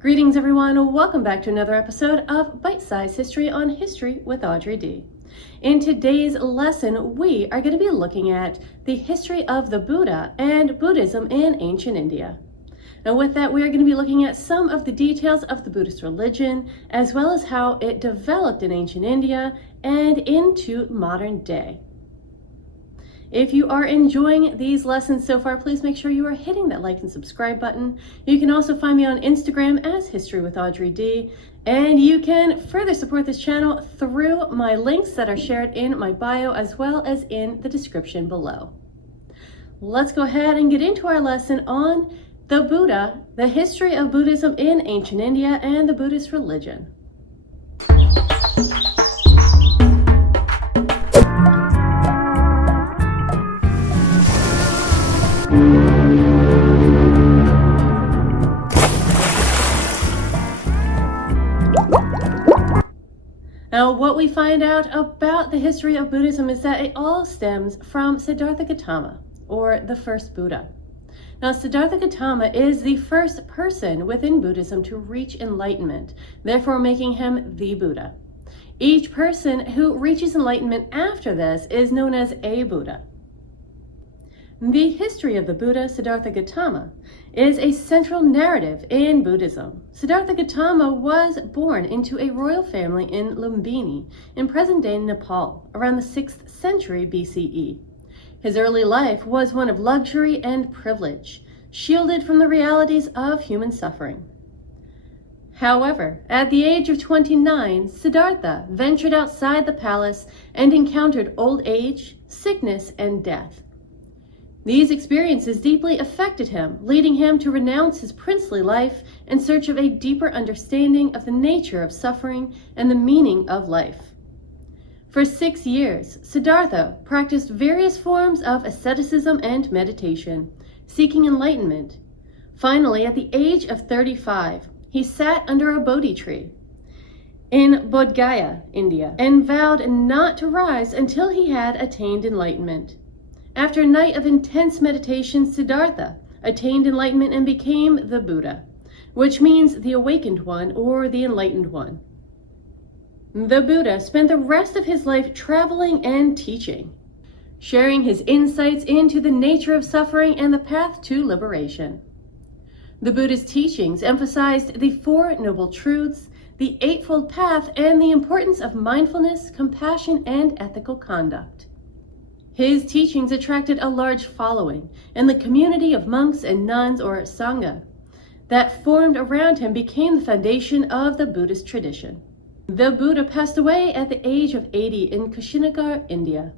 Greetings everyone, welcome back to another episode of Bite-Size History on History with Audrey D. In today's lesson, we are going to be looking at the history of the Buddha and Buddhism in ancient India. Now with that, we are going to be looking at some of the details of the Buddhist religion, as well as how it developed in ancient India and into modern day. If you are enjoying these lessons so far, please make sure you are hitting that like and subscribe button. You can also find me on Instagram as History with Audrey D, and you can further support this channel through my links that are shared in my bio as well as in the description below. Let's go ahead and get into our lesson on the Buddha, the history of Buddhism in ancient India, and the Buddhist religion. Now, what we find out about the history of Buddhism is that it all stems from Siddhartha Gautama, or the first Buddha. Now, Siddhartha Gautama is the first person within Buddhism to reach enlightenment, therefore making him the Buddha. Each person who reaches enlightenment after this is known as a Buddha. The history of the Buddha, Siddhartha Gautama, is a central narrative in Buddhism. Siddhartha Gautama was born into a royal family in Lumbini, in present-day Nepal, around the 6th century BCE. His early life was one of luxury and privilege, shielded from the realities of human suffering. However, at the age of 29, Siddhartha ventured outside the palace and encountered old age, sickness, and death. These experiences deeply affected him, leading him to renounce his princely life in search of a deeper understanding of the nature of suffering and the meaning of life. For 6 years, Siddhartha practiced various forms of asceticism and meditation, seeking enlightenment. Finally, at the age of 35, he sat under a Bodhi tree in Bodh Gaya, India, and vowed not to rise until he had attained enlightenment. After a night of intense meditation, Siddhartha attained enlightenment and became the Buddha, which means the awakened one or the enlightened one. The Buddha spent the rest of his life traveling and teaching, sharing his insights into the nature of suffering and the path to liberation. The Buddha's teachings emphasized the Four Noble Truths, the Eightfold Path, and the importance of mindfulness, compassion, and ethical conduct. His teachings attracted a large following, and the community of monks and nuns, or Sangha, that formed around him became the foundation of the Buddhist tradition. The Buddha passed away at the age of 80 in Kushinagar, India.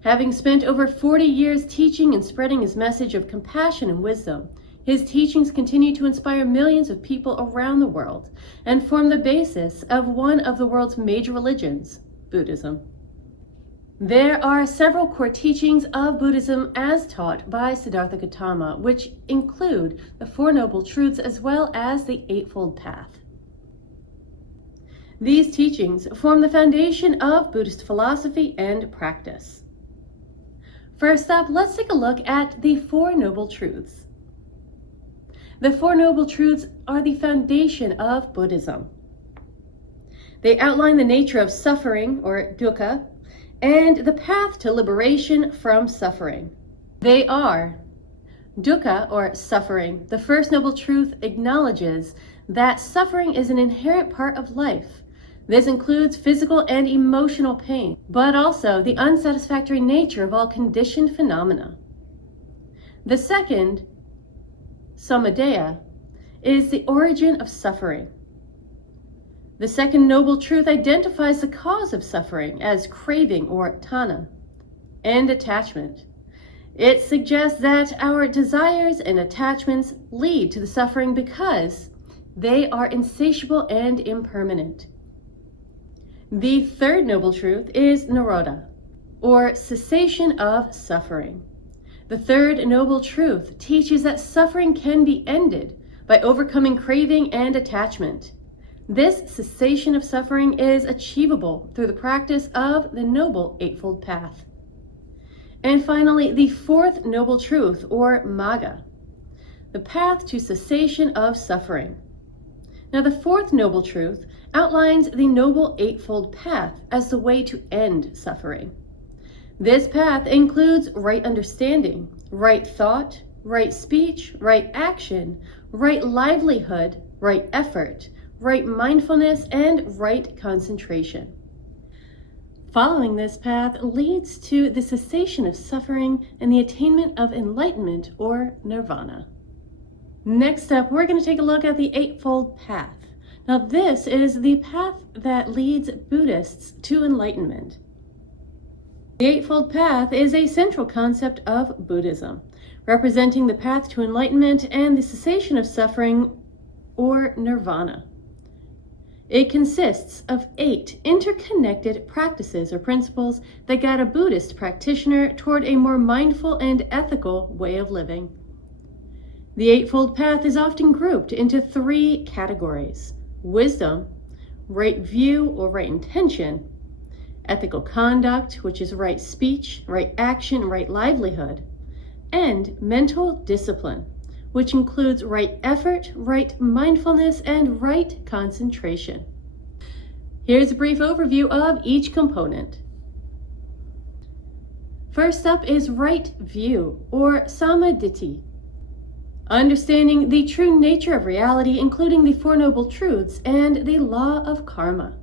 Having spent over 40 years teaching and spreading his message of compassion and wisdom, his teachings continue to inspire millions of people around the world and form the basis of one of the world's major religions, Buddhism. There are several core teachings of Buddhism as taught by Siddhartha Gautama, which include the Four Noble Truths as well as the Eightfold Path. These teachings form the foundation of Buddhist philosophy and practice. First up, let's take a look at the Four Noble Truths. The Four Noble Truths are the foundation of Buddhism. They outline the nature of suffering, or dukkha, and the path to liberation from suffering. They are dukkha, or suffering. The first noble truth acknowledges that suffering is an inherent part of life. This includes physical and emotional pain, but also the unsatisfactory nature of all conditioned phenomena. The second, samadheya, is the origin of suffering. The second noble truth identifies the cause of suffering as craving, or tanha, and attachment. It suggests that our desires and attachments lead to the suffering because they are insatiable and impermanent. The third noble truth is nirodha, or cessation of suffering. The third noble truth teaches that suffering can be ended by overcoming craving and attachment. This cessation of suffering is achievable through the practice of the Noble Eightfold Path. And finally, the fourth noble truth, or magga, the path to cessation of suffering. Now, the fourth noble truth outlines the Noble Eightfold Path as the way to end suffering. This path includes right understanding, right thought, right speech, right action, right livelihood, right effort, right mindfulness, and right concentration. Following this path leads to the cessation of suffering and the attainment of enlightenment or nirvana. Next up, we're going to take a look at the Eightfold Path. Now, this is the path that leads Buddhists to enlightenment. The Eightfold Path is a central concept of Buddhism, representing the path to enlightenment and the cessation of suffering or nirvana. It consists of 8 interconnected practices or principles that guide a Buddhist practitioner toward a more mindful and ethical way of living. The Eightfold Path is often grouped into 3 categories: wisdom, right view or right intention, ethical conduct, which is right speech, right action, right livelihood, and mental discipline, which includes right effort, right mindfulness, and right concentration. Here's a brief overview of each component. First up is right view, or samadhi, understanding the true nature of reality, including the Four Noble Truths and the law of karma.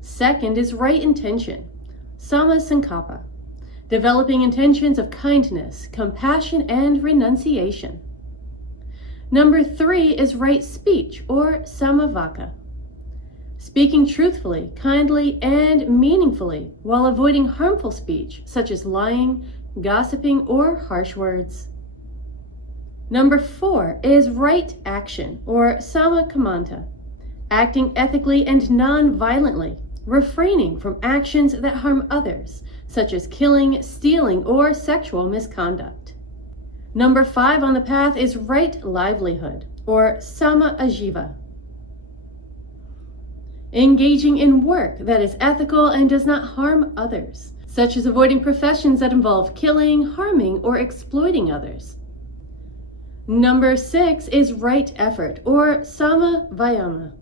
Second is right intention, sammasankappa, developing intentions of kindness, compassion, and renunciation. Number 3 is right speech, or samavaka, speaking truthfully, kindly, and meaningfully while avoiding harmful speech such as lying, gossiping, or harsh words. Number 4 is right action, or sammakamanta, acting ethically and non-violently, refraining from actions that harm others, such as killing, stealing, or sexual misconduct. Number 5 on the path is right livelihood, or samma-ajiva, engaging in work that is ethical and does not harm others, such as avoiding professions that involve killing, harming, or exploiting others. Number 6 is right effort, or samma-vayama,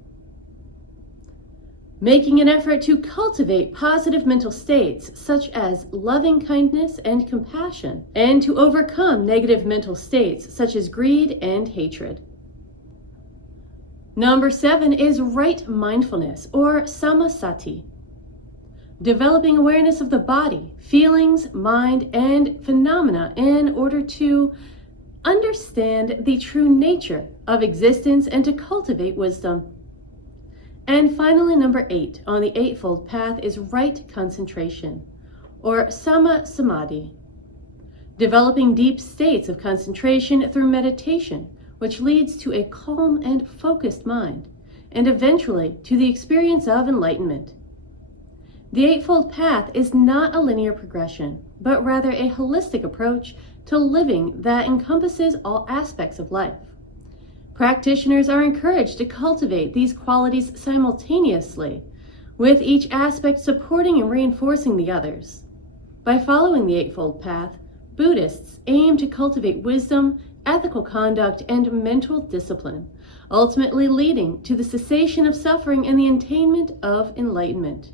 making an effort to cultivate positive mental states such as loving kindness and compassion, and to overcome negative mental states such as greed and hatred. Number 7 is right mindfulness, or samasati, developing awareness of the body, feelings, mind, and phenomena in order to understand the true nature of existence and to cultivate wisdom. And finally, number 8 on the Eightfold Path is right concentration, or samma samadhi, developing deep states of concentration through meditation, which leads to a calm and focused mind, and eventually to the experience of enlightenment. The Eightfold Path is not a linear progression, but rather a holistic approach to living that encompasses all aspects of life. Practitioners are encouraged to cultivate these qualities simultaneously, with each aspect supporting and reinforcing the others. By following the Eightfold Path, Buddhists aim to cultivate wisdom, ethical conduct, and mental discipline, ultimately leading to the cessation of suffering and the attainment of enlightenment.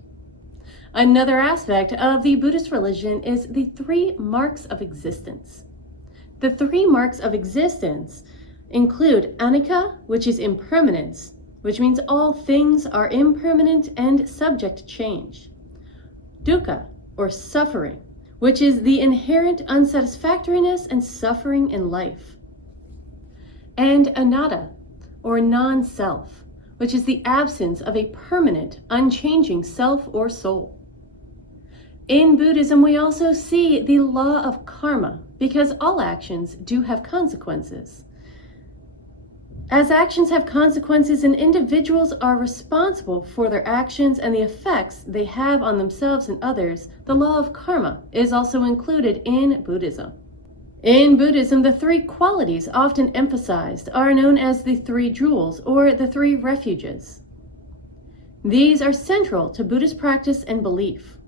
Another aspect of the Buddhist religion is the 3 marks of existence. The 3 marks of existence include anicca, which is impermanence, which means all things are impermanent and subject to change. Dukkha, or suffering, which is the inherent unsatisfactoriness and suffering in life. And anatta, or non-self, which is the absence of a permanent, unchanging self or soul. In Buddhism, we also see the law of karma, because all actions do have consequences. As actions have consequences and individuals are responsible for their actions and the effects they have on themselves and others, the law of karma is also included in Buddhism. In Buddhism, the 3 qualities often emphasized are known as the 3 jewels, or the 3 refuges. These are central to Buddhist practice and belief.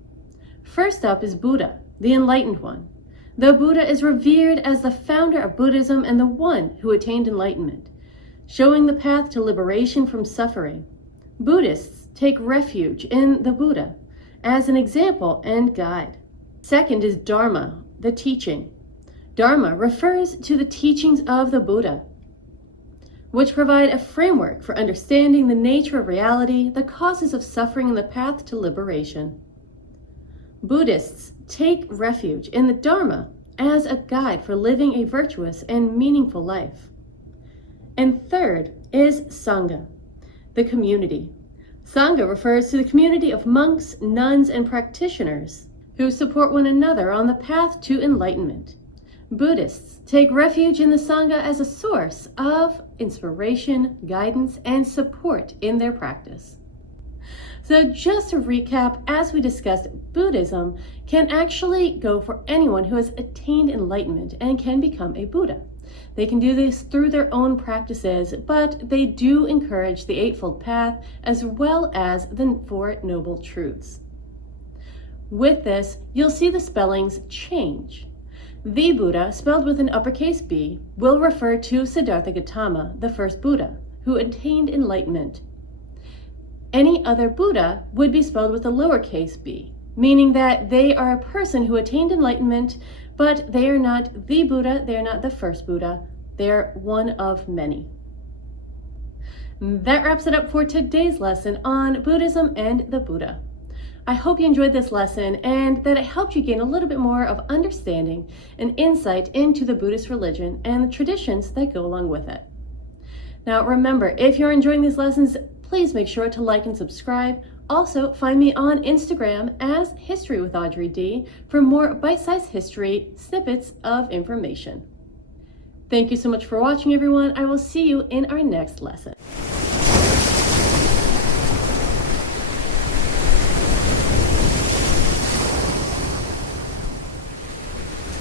First up is Buddha, the enlightened one. The Buddha is revered as the founder of Buddhism and the one who attained enlightenment. showing the path to liberation from suffering. Buddhists take refuge in the Buddha as an example and guide. Second is Dharma, the teaching. Dharma refers to the teachings of the Buddha, which provide a framework for understanding the nature of reality, the causes of suffering, and the path to liberation. Buddhists take refuge in the Dharma as a guide for living a virtuous and meaningful life. And third is Sangha, the community. Sangha refers to the community of monks, nuns, and practitioners who support one another on the path to enlightenment. Buddhists take refuge in the Sangha as a source of inspiration, guidance, and support in their practice. So just to recap, as we discussed, Buddhism can actually go for anyone who has attained enlightenment and can become a Buddha. They can do this through their own practices, but they do encourage the Eightfold Path as well as the Four Noble Truths. With this, you'll see the spellings change. The Buddha, spelled with an uppercase B, will refer to Siddhartha Gautama, the first Buddha, who attained enlightenment. Any other Buddha would be spelled with a lowercase b, meaning that they are a person who attained enlightenment, but they are not the Buddha, they are not the first Buddha, they're one of many. That wraps it up for today's lesson on Buddhism and the Buddha. I hope you enjoyed this lesson and that it helped you gain a little bit more of understanding and insight into the Buddhist religion and the traditions that go along with it. Now remember, if you're enjoying these lessons, please make sure to like and subscribe. Also, find me on Instagram as History with Audrey D for more bite-sized history snippets of information. Thank you so much for watching, everyone. I will see you in our next lesson.